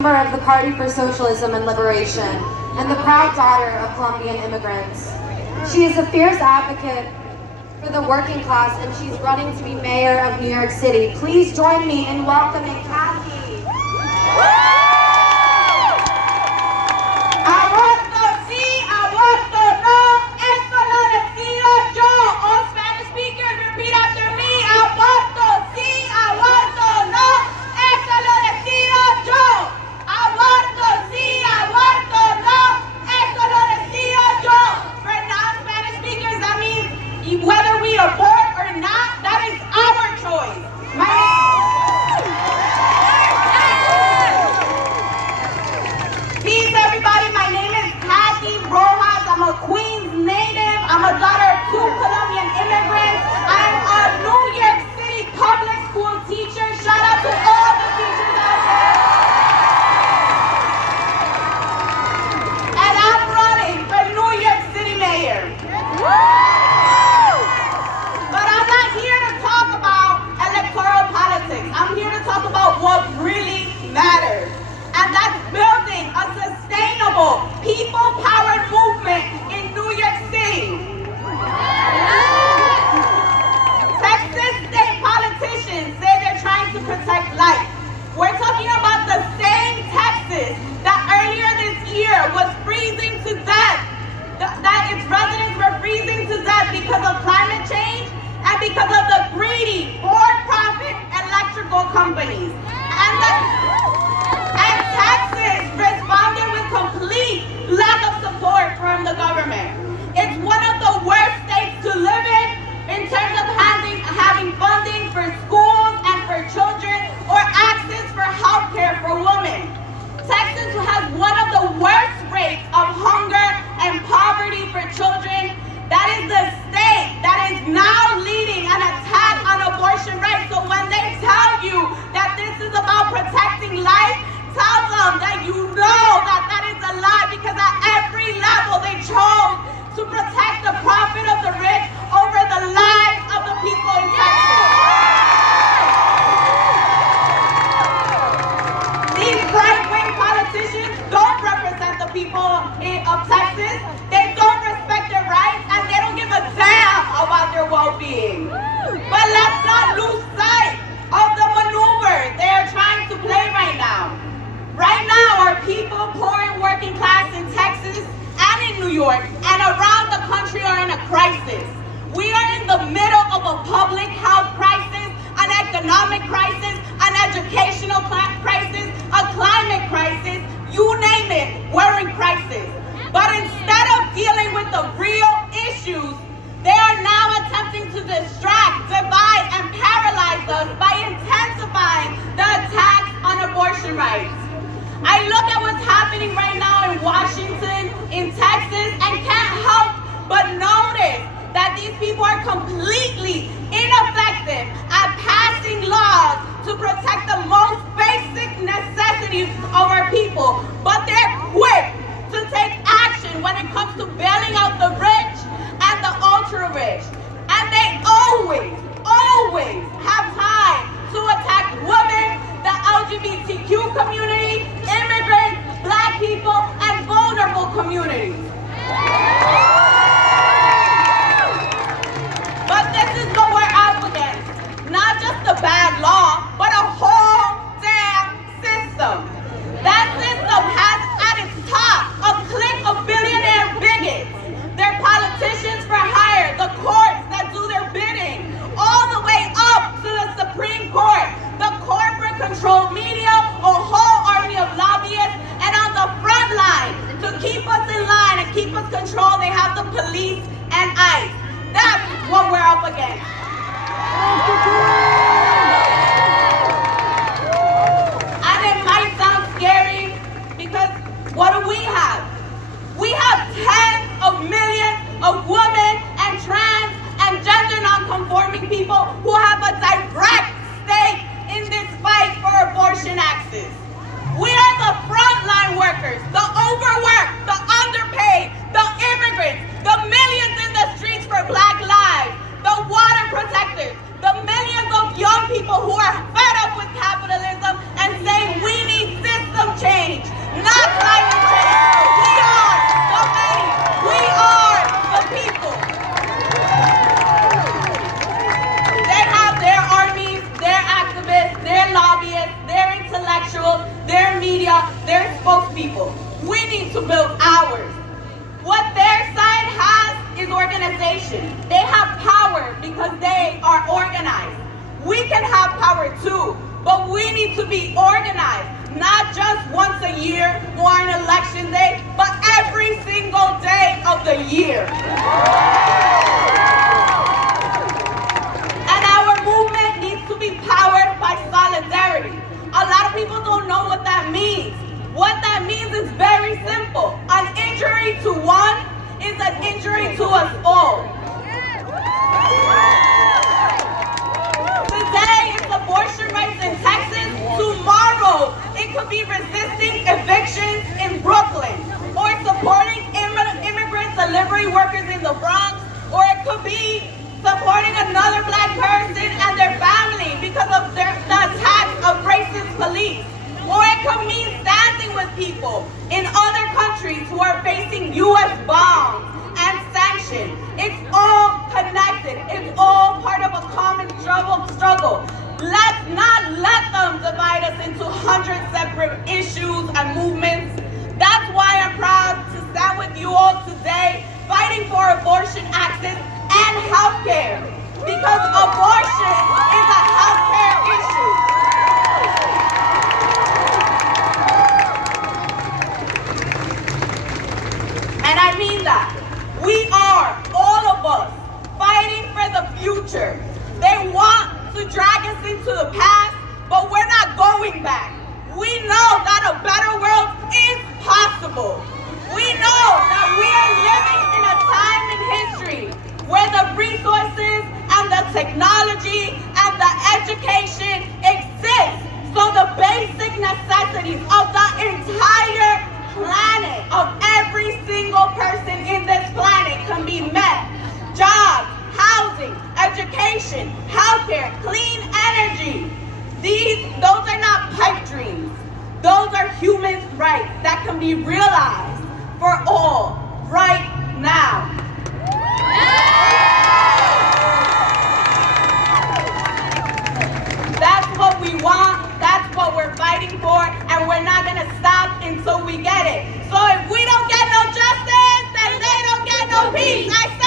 Member of the Party for Socialism and Liberation, and the proud daughter of Colombian immigrants. She is a fierce advocate for the working class, and she's running to be mayor of New York City. Please join me in welcoming Cathy. Aborto sí, aborto no, eso lo decido yo. All Spanish speakers, repeat after me. Aborto sí, aborto no, eso lo decido yo. Aborto sí, aborto no, eso lo decido yo. For non-Spanish speakers, that means whether we abort or not, that is our choice. Peace, everybody. My name is Cathy Rojas. I'm a Queens native. I'm a daughter of two Colombian immigrants. I'm a New York City public school teacher. Shout out to all the teachers out there. And I'm running for New York City mayor. But I'm not here to talk about electoral politics. I'm here to talk about what really matters. And that's building a sustainable, people-powered movement in New York City. Texas state politicians say they're trying to protect life. We're talking about the same Texas that earlier this year was freezing to death, that its residents were freezing to death because of climate change and because of the greedy, for-profit electrical companies. And Texas responded with complete lack of support from the government. It's one of the worst states to live in terms of having funding for schools and for children or access for health care for women. Texas has one of the worst rates of hunger and poverty for children. That is the state that is now leading an attack on abortion rights. So when they tell you that this is about protecting life, tell them that you know that that is a lie, because at every level they chose to protect the profit of the rich over the lives of the people in Texas. These right-wing politicians don't represent the people of Texas. They don't respect their rights, and they don't give a damn about their well-being. But let's not lose sight of the maneuver they are trying to play right now. Right now, our people, poor and working class in Texas and in New York and around the country are in a crisis. We are in the middle of a public health crisis, an economic crisis, an educational crisis, a climate crisis, you name it, we're in crisis. But instead of dealing with the real issues, they are now attempting to distract, divide, and paralyze us by intensifying the attacks on abortion rights. I look at what's happening right now in Washington, in Texas, and can't help but notice that these people are completely ineffective at passing laws to protect the most basic necessities of our people. But they're quick to take action when it comes to bailing out the rich and the ultra-rich. And they always have time to attack women, the LGBTQ community, immigrants, black people, and vulnerable communities. But this is what we're up against. Not just a bad law, but a whole damn system. That system has at its top a clique of billionaire bigots. They're politicians for hire, the courts that do their bidding, all the way up to the Supreme Court, the corporate-controlled media, a whole their spokespeople. We need to build ours. What their side has is organization. They have power because they are organized. We can have power too, but we need to be organized, not just once a year or on election day, but every single day of the year. And our movement needs to be powered by solidarity. A lot of people don't know what that means. What that means is very simple. An injury to one is an injury to us all. Today it's abortion rights in Texas. Tomorrow it could be resisting evictions in Brooklyn, or supporting immigrant delivery workers in the Bronx, or it could be supporting another black person and their family because of the attacks of racist police. Or it could mean standing with people in other countries who are facing U.S. bombs and sanctions. It's all connected. It's all part of a common struggle. Let's not let them divide us into 100 separate issues and movements. That's why I'm proud to stand with you all today, fighting for abortion access and healthcare, because abortion is a healthcare issue. And I mean that. We are, all of us, fighting for the future. They want to drag us into the past, but we're not going back. We know that a better world is possible. We know that we are living in a time in history where the resources and the technology and the education exist, so the basic necessities of the entire planet, of every single person in this planet, can be met. Jobs, housing, education, healthcare, clean energy. Those are not pipe dreams. Those are human rights that can be realized for all right now. That's what we want, that's what we're fighting for, and we're not gonna stop until we get it. So if we don't get no justice, then they don't get no peace. I